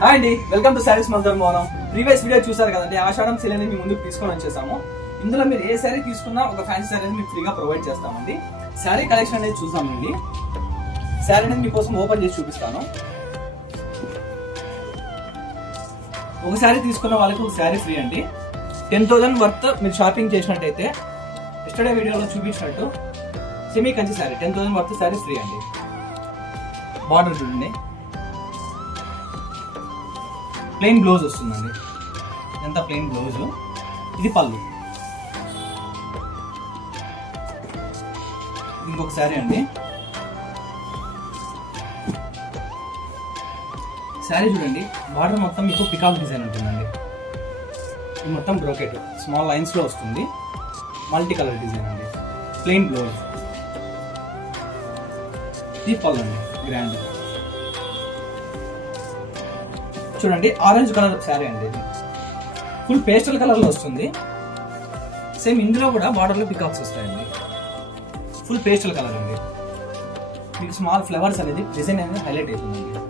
Hi అండి, welcome to saris mother Monam. Previous video చూసారు కదండి, ఆషాఢం సేల్ అనేది మీ ముందుకు తీసుకొని వచ్చేసాము. ఇందులో మీరు ఏ సారీ తీసుకున్నా ఒక ఫ్యాన్సీ సారీ అనేది మీకు ఫ్రీగా ప్రొవైడ్ చేస్తామండి. సారీ కలెక్షన్ అనేది చూసామండి. సారీ అనేది మీకోసం ఓపెన్ చేసి చూపిస్తాను. ఒక సారీ తీసుకున్న వాళ్ళకి ఒక సారీ ఫ్రీ అండి. 10,000 వర్త్ మీరు షాపింగ్ చేసినట్టయితే ఎస్టర్డే వీడియోలో చూపించినట్టు semi Kanchi sorry 10,000 worth sorry free అండి. బార్డర్ చూడండి, ప్లెయిన్ బ్లౌజ్ వస్తుందండి. ఎంత ప్లెయిన్ బ్లౌజ్, ఇది పళ్ళు. ఇంకొక సారీ అండి. సారీ చూడండి, బార్డర్ మొత్తం మీకు పికాక్ డిజైన్ ఉంటుందండి. ఇది మొత్తం బ్రోకెట్ స్మాల్ లైన్స్ లో వస్తుంది. మల్టీ కలర్ డిజైన్ అండి. ప్లెయిన్ బ్లౌజ్, ఇది పళ్ళు అండి. గ్రాండ్ చూడండి, ఆరెంజ్ కలర్ శారీ అండి. ఇది ఫుల్ పేస్టల్ కలర్ లో వస్తుంది. సేమ్ ఇందులో కూడా బార్డర్ లో పికాక్స్ వస్తాయండి. ఫుల్ పేస్టల్ కలర్ అండి. మీకు స్మాల్ ఫ్లవర్స్ అనేది డిజైన్ అనేది హైలైట్ అవుతుందండి.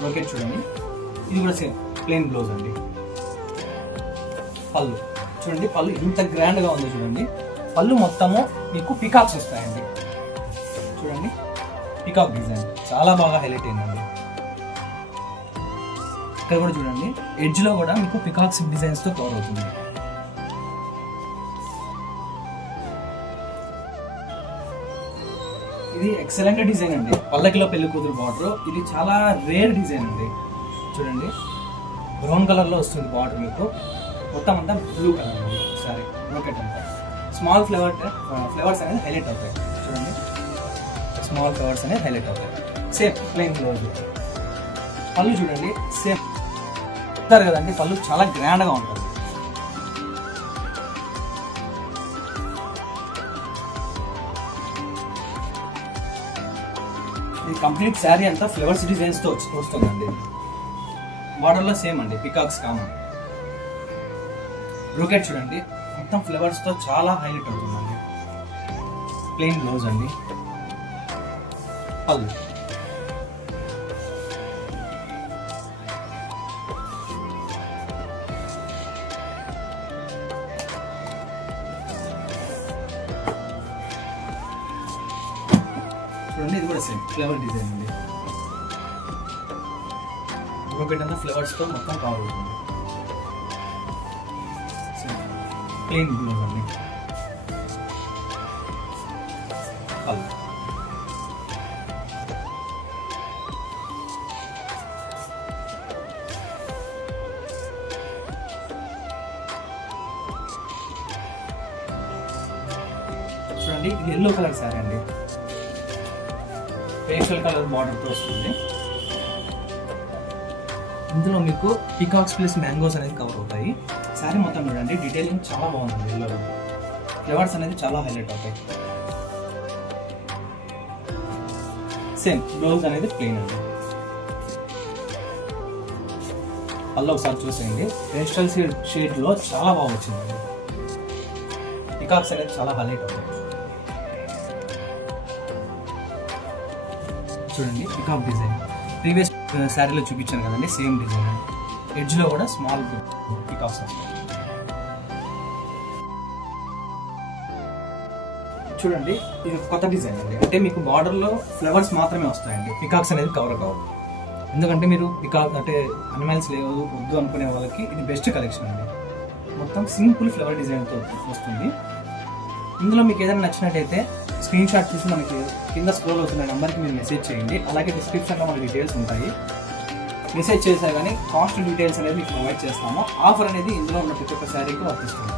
బ్రోకెట్ చూడండి, ఇది కూడా సేమ్ ప్లెయిన్ బ్లౌజ్ అండి. పళ్ళు చూడండి, పళ్ళు ఇంత గ్రాండ్ గా ఉంది చూడండి. పళ్ళు మొత్తము మీకు పికాక్స్ వస్తాయండి. చూడండి, పికాక్ డిజైన్ చాలా బాగా హైలైట్ అయిందండి. ఇక్కడ కూడా చూడండి, ఎడ్జ్ లో కూడా మీకు పికాక్స్ డిజైన్స్ తో కవర్ అవుతుంది. ఇది ఎక్సలెంట్ డిజైన్ అండి. పల్లకిలో పెళ్లి కూతురు బార్డర్. ఇది చాలా రేర్ డిజైన్ అండి. చూడండి, బ్రౌన్ కలర్ లో వస్తుంది బార్డర్. మీకు మొత్తం అంతా బ్లూ కలర్ అండి. సారీ బ్రోకెట్ అంతా స్మాల్ ఫ్లవర్స్ అనేది హైలైట్ అవుతాయి. చూడండి, స్మాల్ ఫ్లవర్స్ అనేది హైలైట్ అవుతాయి. Same plain blouse. పళ్ళు చూడండి, సేమ్ కదండి. పళ్ళు చాలా గ్రాండ్ గా ఉంటుంది. ఈ కంప్లీట్ శారీ అంతా ఫ్లవర్స్ డిజైన్స్ తో వస్తుందండి. బార్డర్ లో సేమ్ అండి, పికాక్స్ కామన్. బ్రోకెట్ చూడండి, మొత్తం ఫ్లవర్స్ తో చాలా హైలైట్ అవుతుందండి. ప్లెయిన్ బ్లౌజ్ అండి. పళ్ళు చూడండి, ఇది కూడా సేమ్ ఫ్లవర్ డిజైన్ అండి. బ్రోకెట్ అంతా ఫ్లవర్స్ తో మొత్తం కవర్ అవుతుంది. ప్లెయిన్ బ్లౌజ్ అండి. పళ్ళు చూడండి, ఇది ఎల్లో కలర్ సారీ అండి. పేస్టల్ కలర్ బార్డర్ తో వస్తుంది. ఇందులో మీకు పికాక్స్ ప్లస్ మ్యాంగోస్ అనేది కవర్ అవుతాయి. సారీ మొత్తం చూడండి, డీటెయిలింగ్ చాలా బాగుంది. ఎల్లో ఫ్లవర్స్ అనేది చాలా హైలైట్ అవుతాయి. సేమ్ బ్లౌజ్ అనేది ప్లెయిన్ అండి. పళ్ళు ఒకసారి చూసేయండి, పేస్టల్ షేడ్ లో చాలా బాగా వచ్చిందండి. పికాక్స్ అనేది చాలా హైలైట్ అవుతాయి. చూడండి, పికాక్ డిజైన్ ప్రీవియస్ శారీలో చూపించాను కదండి, సేమ్ డిజైన్. ఎడ్జ్ లో కూడా స్మాల్ పికాక్స్ వస్తాయి. చూడండి, ఇది కొత్త డిజైన్ అండి. అంటే మీకు బార్డర్ లో ఫ్లవర్స్ మాత్రమే వస్తాయండి, పికాక్స్ అనేది కవర్ కావు. ఎందుకంటే మీరు పికాక్ అంటే అనిమల్స్ లేవు వద్దు అనుకునే వాళ్ళకి ఇది బెస్ట్ కలెక్షన్ అండి. మొత్తం సింపుల్ ఫ్లవర్ డిజైన్ తో వస్తుంది. ఇందులో మీకు ఏదైనా నచ్చినట్టయితే స్క్రీన్ షాట్ తీసి మనకి కింద స్క్రోల్ అవుతున్న నెంబర్కి మీరు మెసేజ్ చేయండి. అలాగే డిస్క్రిప్షన్లో మన డీటెయిల్స్ ఉంటాయి. మెసేజ్ చేసా కానీ కాస్ట్ డీటెయిల్స్ అనేది మీకు ప్రొవైడ్ చేస్తాము. ఆఫర్ అనేది ఇందులో ఉన్న ప్రతి ఒక్క శారీకి వర్తిస్తుంది.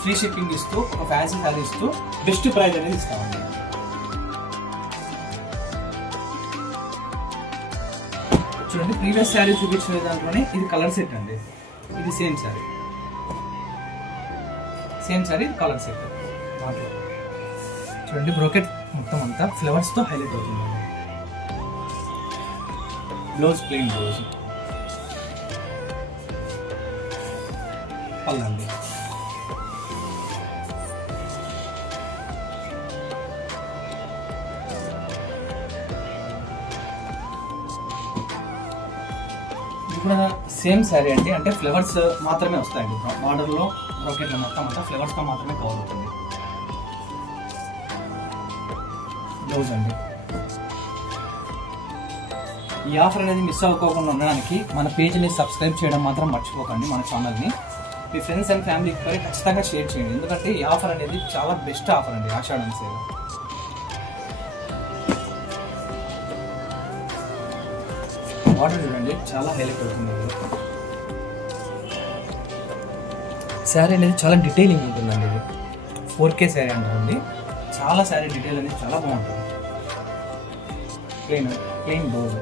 ఫ్రీ షిప్పింగ్ ఇస్తూ ఒక ఫ్యాన్సీ శారీ ఇస్తూ బెస్ట్ ప్రైస్ అనేది ఇస్తామండి. చూడండి, ప్రీవియస్ శారీ చూపించిన దాంట్లోనే ఇది కలర్ సెట్ అండి. ఇది సేమ్ శారీ, కలర్ సెట్. చూడండి, బ్రోకెట్ మొత్తం అంతా ఫ్లవర్స్ తో హైలైట్ అవుతుంది. Blouse plain blouse. పళ్ళు అండి. కూడా సేమ్ శారీ అండి, అంటే ఫ్లవర్స్ మాత్రమే వస్తాయండి. బార్డర్ లో బ్రోకెట్ మొత్తం అంతా ఫ్లవర్స్ తో మాత్రమే కవర్ అవుతుంది. బ్లౌజ్ అండి. ఈ ఆఫర్ అనేది మిస్ అవ్వకోకుండా ఉండడానికి మన పేజ్ని సబ్స్క్రైబ్ చేయడం మాత్రం మర్చిపోకండి. మన ఛానల్ని మీ ఫ్రెండ్స్ అండ్ ఫ్యామిలీకి ఖచ్చితంగా షేర్ చేయండి, ఎందుకంటే ఈ ఆఫర్ అనేది చాలా బెస్ట్ ఆఫర్ అండి. ఆషాఢం సేల్. బార్డర్ చూడండి చాలా హైలైట్ అవుతుంది. శారీ అనేది చాలా డీటెయిలింగ్ ఉంటుందండి. ఇది 4K శారీ అంటుంది. చాలా శారీ డీటెయిల్ అనేది చాలా బాగుంటుంది. Plain blouse.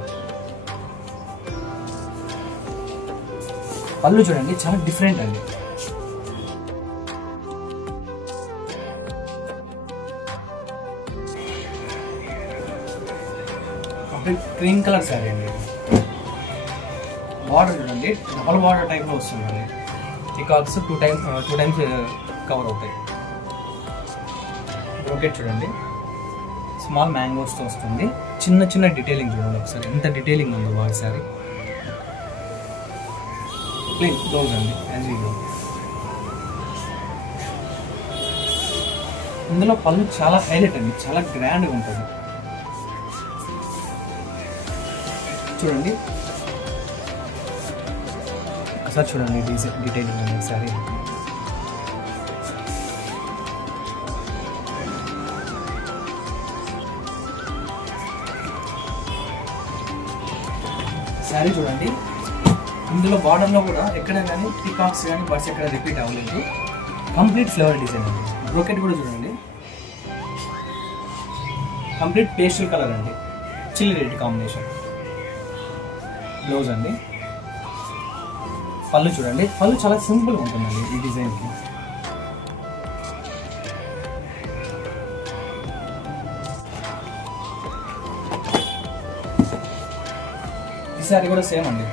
పళ్ళు చూడండి చాలా డిఫరెంట్ అండి. కంప్లీట్ క్రీమ్ కలర్ శారీ అండి. బార్డర్ చూడండి డబల్ బార్డర్ టైప్ లో వస్తుందండి. పికాక్స్ టూ టైమ్స్ కవర్ అవుతాయి. బ్రోకెట్ చూడండి స్మాల్ మ్యాంగోస్ తో వస్తుంది. చిన్న చిన్న డీటెయిలింగ్ చూడండి ఒకసారి ఎంత డీటెయిలింగ్ ఉందో బాగా శారీ. ప్లెయిన్ బ్లౌజ్ అండి యాజ్ యూజువల్. ఇందులో పళ్ళు చాలా హైలైట్ అండి, చాలా గ్రాండ్గా ఉంటుంది. చూడండి ఒకసారి చూడండి డీటెయిలింగ్ అండి శారీ. శారీ చూడండి ఇందులో బార్డర్లో కూడా ఎక్కడ కానీ పికాక్స్ కానీ బర్డ్స్ ఎక్కడ రిపీట్ అవ్వలేదు. కంప్లీట్ ఫ్లవర్ డిజైన్ అండి. బ్రోకెట్ కూడా చూడండి కంప్లీట్ పేస్టల్ కలర్ అండి, చిల్లీ రెడ్ కాంబినేషన్. బ్లౌజ్ అండి. పళ్ళు చూడండి పళ్ళు చాలా సింపుల్గా ఉంటుందండి ఈ డిజైన్కి. ఈ సారీ కూడా సేమ్ అండి.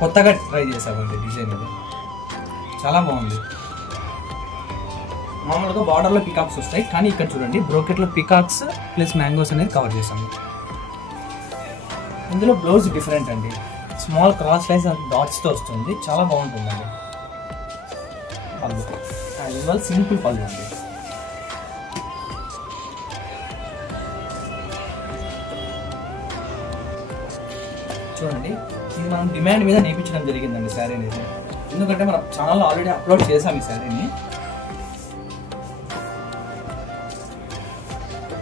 కొత్తగా ట్రై చేసామండి డిజైన్ ఇది, చాలా బాగుంది. మామూలుగా బార్డర్లో పికాక్స్ వస్తాయి, కానీ ఇక్కడ చూడండి బ్రోకెట్లో పికాక్స్ ప్లస్ మ్యాంగోస్ అనేది కవర్ చేసాము. ఇందులో బ్లౌజ్ డిఫరెంట్ అండి, స్మాల్ క్రాస్ లైన్స్ అండ్ డాట్స్తో వస్తుంది, చాలా బాగుంటుందండి. పళ్ళు యాజ్ యూజువల్ సింపుల్ పళ్ళు అండి. చూడండి ఇది మనం డిమాండ్ మీద నేర్పించడం జరిగిందండి శారీ అనేది, ఎందుకంటే మనం ఛానల్లో ఆల్రెడీ అప్లోడ్ చేసాం ఈ శారీని.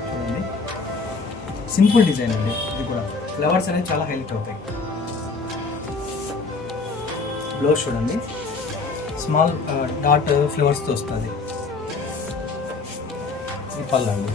చూడండి సింపుల్ డిజైన్ అండి, ఇది కూడా ఫ్లవర్స్ అనేది చాలా హైలైట్ అవుతాయి. బ్లౌజ్ చూడండి స్మాల్ డాట్ ఫ్లవర్స్తో వస్తుంది. ఈ పళ్ళు అండి.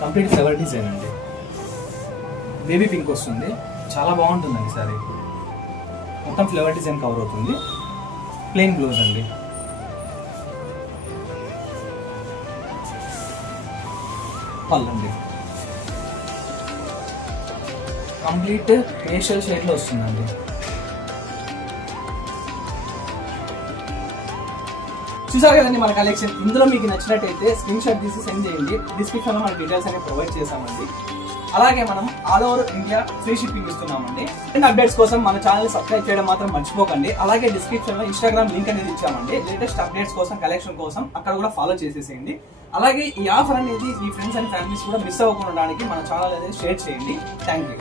కంప్లీట్ ఫ్లవర్ డిజైన్ అండి, బేబీ పింక్ వస్తుంది, చాలా బాగుంటుందండి సారీ. మొత్తం ఫ్లవర్ డిజైన్ కవర్ అవుతుంది. ప్లెయిన్ బ్లౌజ్ అండి. పళ్ళు అండి కంప్లీట్ పేస్టల్ షేడ్లో వస్తుందండి. చూసారు కదండి మన కలెక్షన్. ఇందులో మీకు నచ్చినట్టయితే స్క్రీన్ షాట్ తీసి సెండ్ చేయండి. డిస్క్రిప్షన్ లో మన డీటెయిల్స్ అనేవి ప్రొవైడ్ చేసామండి. అలాగే మనం all over India free shipping ఇస్తున్నామండి. అండ్ అప్డేట్స్ కోసం మన ఛానల్ సబ్స్క్రైబ్ చేయడం మాత్రం మర్చిపోకండి. అలాగే డిస్క్రిప్షన్ లో ఇన్స్టాగ్రామ్ లింక్ అనేది ఇచ్చామండి. లేటెస్ట్ అప్డేట్స్ కోసం, కలెక్షన్ కోసం అక్కడ కూడా ఫాలో చేసేసేయండి. అలాగే ఈ ఆఫర్ అనేది మీ ఫ్రెండ్స్ అండ్ ఫ్యామిలీస్ కూడా మిస్ అవ్వకుండా మన ఛానల్ అనేది షేర్ చేయండి. Thank you.